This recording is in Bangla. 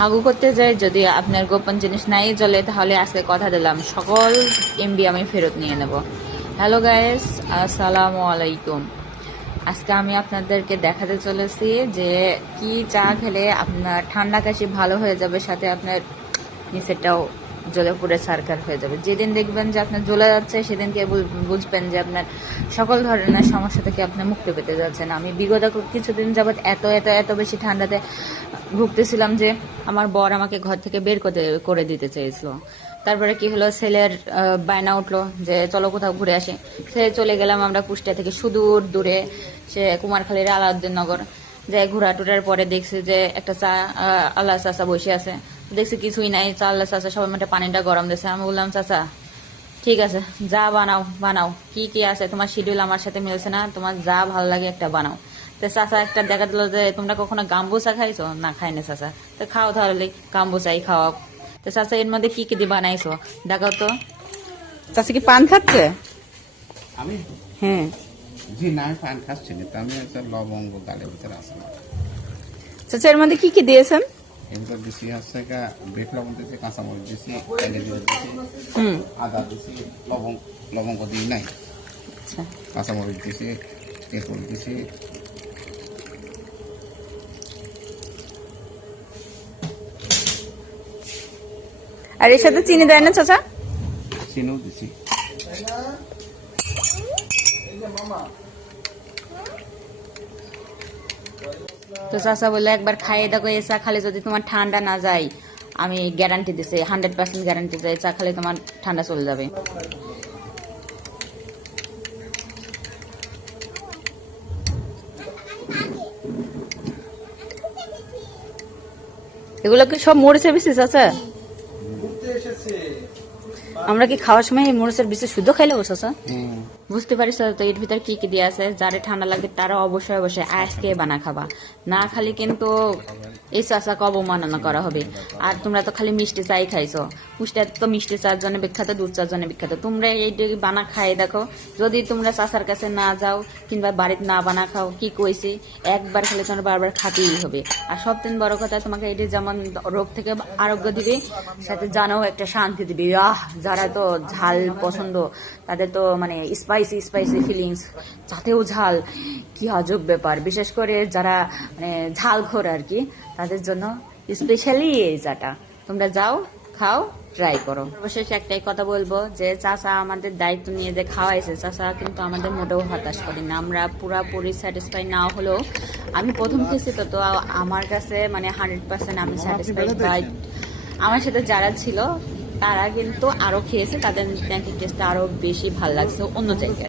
হাগু করতে যাই, যদি আপনার গোপন জিনিস নাই চলে তাহলে আজকে কথা দিলাম। সকল এমবি আমি ফেরত নিয়ে নেব। হ্যালো গায়েস আসসালামু আলাইকুম। আজকে আমি আপনাদেরকে দেখাতে চলেছি যে কি চা খেলে আপনার ঠান্ডা কাশি ভালো হয়ে যাবে, সাথে আপনার নিচেরটাও জ্বলে পুরে সার্কার হয়ে যাবে। যেদিন দেখবেন যে আপনার জ্বলে যাচ্ছে সেদিনকে বুঝ- বুঝবেন যে আপনার সকল ধরনের সমস্যা থেকে আপনি মুক্তি পেতে যাচ্ছেন। আমি বিগত কিছুদিন যাবৎ এত এত এত বেশি ঠান্ডাতে ভুগতেছিলাম যে আমার বর আমাকে ঘর থেকে বের করতে, করে দিতে চেয়েছিল। তারপরে কি হলো, ছেলের বায়না উঠল যে চলো কোথাও ঘুরে আসি। সে চলে গেলাম আমরা কুষ্টিয়া থেকে সুদূর দূরে, সে কুমারখালীর আলাউদ্দিন নগর। যে ঘোরা টুরার পরে দেখছি যে একটা চা আল্লাহ চাচা বসে আছে। দেখছি কিছুই নাই চা আল্লাহ চাচা সবাই মিলে পানিটা গরম দিয়েছে আমি বললাম চাচা ঠিক আছে যা বানাও বানাও। কি কি আছে? তোমার শিডিউল আমার সাথে মিলছে না। তোমার যা ভালো লাগে একটা বানাও। তো চাচা একটা দেখা দিল যে তোমরা কখনো গাম্বুচা খাইছো? না খাই না চাচা। তো খাও তাহলে গাম্বুচাই খাওয়াও তো চাচা এর মধ্যে কি কি দিয়ে বানাইছো? দেখাও তো। চাচা কি পান খাচ্ছে? আমি? হ্যাঁ। জি না আমি পান খাচ্ছি না আমি একটা লবঙ্গ গালের ভিতরে আছে। চাচা এর মধ্যে কি কি দিয়েছেন? ভিতর দিছি হচ্ছে কাঁচামরিচ তেলে আদা লবঙ্গ লবঙ্গ দিই নাই। আচ্ছা। কাঁচামরিচ আর এর সাথে চিনি দেয় না চাচা? চিনিও দিছি। তো চাচা বললে একবার খাইয়ে দেখো এই চা খালে যদি তোমার ঠান্ডা না যায় আমি গ্যারান্টি দিছি হান্ড্রেড পার্সেন্ট গ্যারান্টি দেয় চা খালে তোমার ঠান্ডা চলে যাবে। এগুলো কি সব মরিচের বিশেষ আছে আমরা কি খাওয়ার সময় মরিচের বিশেষ শুদ্ধ খাইলে বসে বুঝতে পারিস তো এর ভিতর কি কি দিয়ে আছে? যারা ঠান্ডা লাগে তারা অবশ্যই অবশ্যই আজকে বানা খাবা। না খালি কিন্তু এই চাষা কব মানানো করা হবে। আর তোমরা তো খালি মিষ্টি চাই খাইছো। পুষ্টার তো মিষ্টি চার জন্য বিখ্যাত, দুধ চার জন্য বিখ্যাত। তোমরা এইটা বানা খাই দেখো, যদি তোমরা চাষার কাছে না যাও কিংবা বাড়িতে না বানা খাও, কি কইছি? একবার খেলে তোমার বারবার খাতেই হবে। আর সবথেকে বড় কথা তোমাকে এটি যেমন রোগ থেকে আরোগ্য দিবে, সাথে জানাও একটা শান্তি দিবে। আহ, যারা তো ঝাল পছন্দ, তাদের তো মানে স্পাইসি স্পাইসি ফিলিংস যাতেও ঝাল। কি আজব ব্যাপার। বিশেষ করে যারা মানে ঝাল খোর আর কি তাদের জন্য স্পেশালি এই চাটা। তোমরা যাও খাও ট্রাই করো। অবশেষ একটাই কথা বলব যে চাচা আমাদের দায়িত্ব নিয়ে যে খাওয়াইছে চাচা কিন্তু আমাদের মোটেও হতাশ করি না আমরা পুরাপুরি স্যাটিসফাই না হলেও আমি প্রথম খেয়েছি তো তো আমার কাছে মানে হান্ড্রেড পার্সেন্ট আমি স্যাটিসফাই আমার সাথে যারা ছিল তারা কিন্তু আরও খেয়েছে তাদের নাকি টেস্টটা আরও বেশি ভালো লাগছে অন্য জায়গায়।